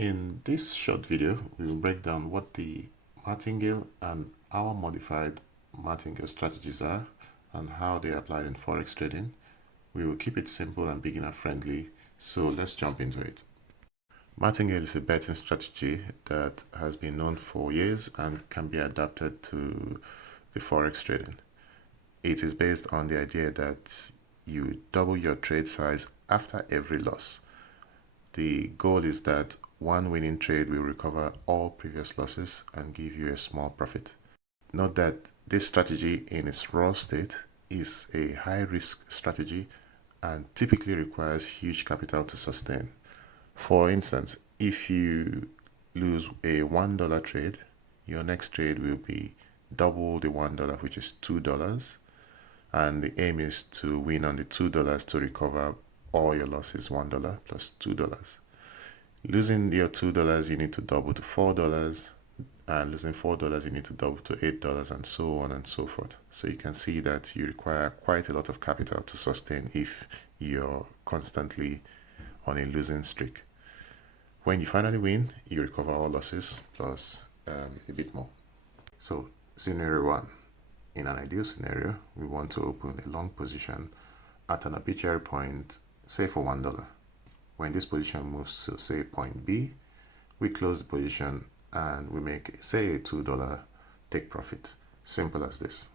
In this short video, we will break down what the martingale and our modified martingale strategies are and how they are applied in forex trading. We will keep it simple and beginner friendly, so let's jump into it. Martingale is a betting strategy that has been known for years and can be adapted to the forex trading. It is based on the idea that you double your trade size after every loss. The goal is that one winning trade will recover all previous losses and give you a small profit. Note that this strategy in its raw state is a high risk strategy and typically requires huge capital to sustain. For instance, if you lose a $1 trade, your next trade will be double the $1, which is $2, and the aim is to win on the $2 to recover all your losses, $1 plus $2. Losing your $2, you need to double to $4, and losing $4, you need to double to $8, and so on and so forth. So you can see that you require quite a lot of capital to sustain if you're constantly on a losing streak. When you finally win, you recover all losses plus a bit more. So scenario one. In an ideal scenario, we want to open a long position at an arbitrary point, say for $1. When this position moves to, say, point B, we close the position and we make, say, a $2 take profit. Simple as this.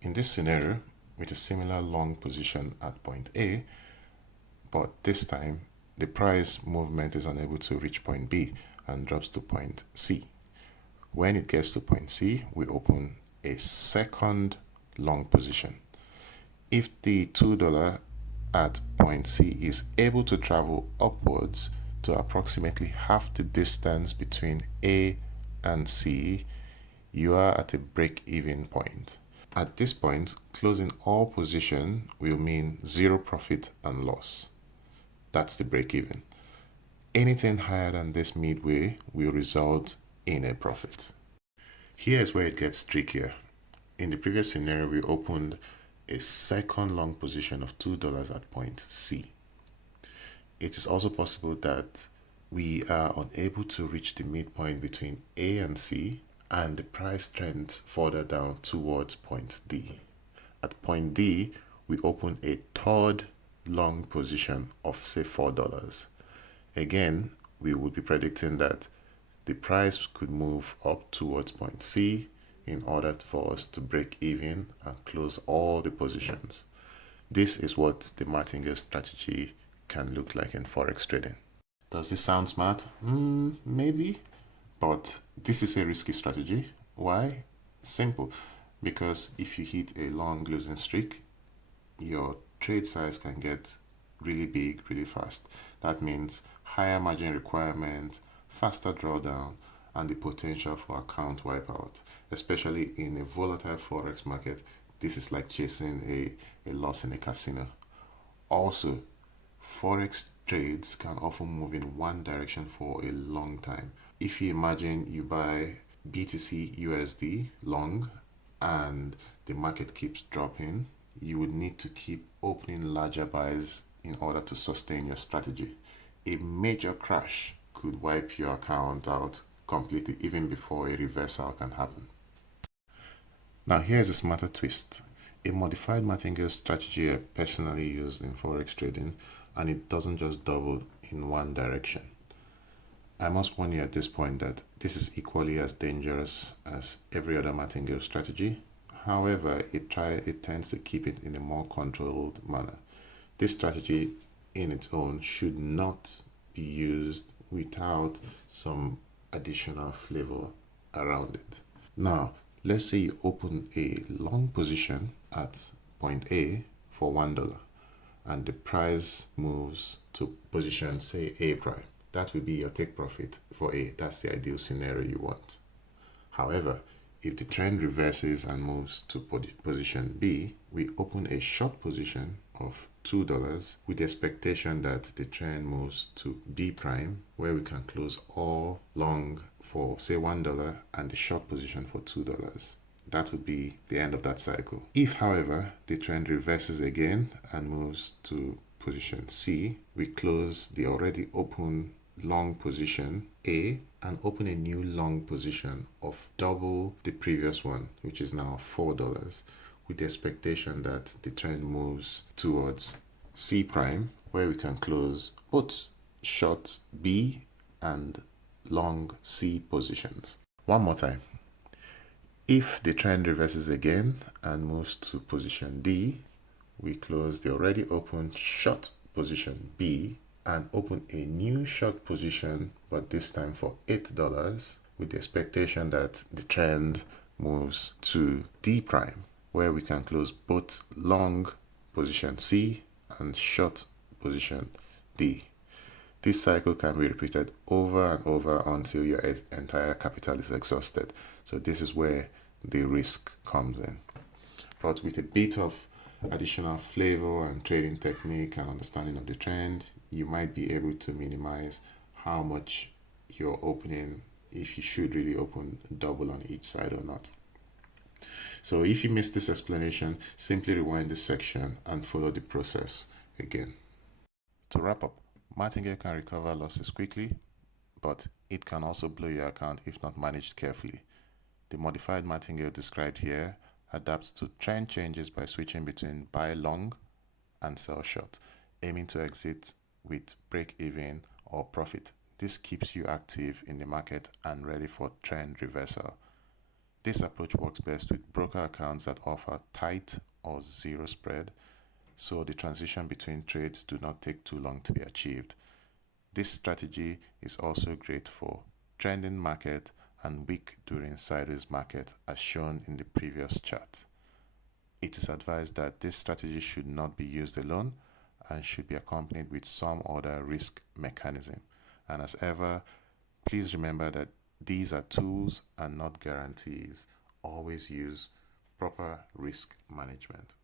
In this scenario, with a similar long position at point A, but this time the price movement is unable to reach point B and drops to point C. When it gets to point C, we open a second long position. If the $2 at point C is able to travel upwards to approximately half the distance between A and C, you are at a break-even point. At this point, closing all position will mean zero profit and loss. That's the break-even. Anything higher than this midway will result in a profit. Here's where it gets trickier. In the previous scenario, we opened a second long position of $2 at point C. It is also possible that we are unable to reach the midpoint between A and C, and the price trends further down towards point D. At point D, we open a third long position of, say, $4. Again, we would be predicting that the price could move up towards point C in order for us to break even and close all the positions. This is what the martingale strategy can look like in forex trading. Does this sound smart? Maybe, but this is a risky strategy. Why? Simple. Because if you hit a long losing streak, your trade size can get really big really fast. That means higher margin requirement, faster drawdown, and the potential for account wipeout. Especially in a volatile forex market, this is like chasing a loss in a casino. Also, forex trades can often move in one direction for a long time. If you imagine you buy BTC USD long and the market keeps dropping, you would need to keep opening larger buys in order to sustain your strategy. A major crash could wipe your account out completely even before a reversal can happen. Now here's a smarter twist. A modified martingale strategy I personally used in forex trading, and it doesn't just double in one direction. I must warn you at this point that this is equally as dangerous as every other martingale strategy. However, it tends to keep it in a more controlled manner. This strategy in its own should not be used without some additional flavor around it. Now, let's say you open a long position at point A for $1 and the price moves to position, say, A prime. That will be your take profit for A. That's the ideal scenario you want. However, if the trend reverses and moves to position B, we open a short position of $2 with the expectation that the trend moves to B prime, where we can close all long for, say, $1 and the short position for $2. That would be the end of that cycle. If, however, the trend reverses again and moves to position C, we close the already open long position A and open a new long position of double the previous one, which is now $4, with the expectation that the trend moves towards C prime, where we can close both short B and long C positions. One more time. If the trend reverses again and moves to position D, we close the already open short position B and open a new short position, but this time for $8, with the expectation that the trend moves to D prime, where we can close both long position C and short position D. This cycle can be repeated over and over until your entire capital is exhausted. So this is where the risk comes in. But with a bit of additional flavor and trading technique and understanding of the trend, you might be able to minimize how much you're opening, if you should really open double on each side or not. So if you missed this explanation, simply rewind this section and follow the process again. To wrap up, Martingale can recover losses quickly, but it can also blow your account if not managed carefully. The modified martingale described here adapts to trend changes by switching between buy long and sell short, aiming to exit with break even or profit. This keeps you active in the market and ready for trend reversal. This approach works best with broker accounts that offer tight or zero spread, so the transition between trades do not take too long to be achieved. This strategy is also great for trending market and weak during sideways market, as shown in the previous chart. It is advised that this strategy should not be used alone and should be accompanied with some other risk mechanism. And as ever, please remember that these are tools and not guarantees. Always use proper risk management.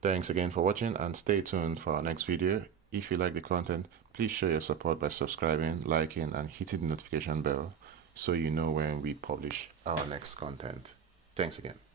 Thanks again for watching and stay tuned for our next video. If you like the content, please show your support by subscribing, liking, and hitting the notification bell so you know when we publish our next content. Thanks again.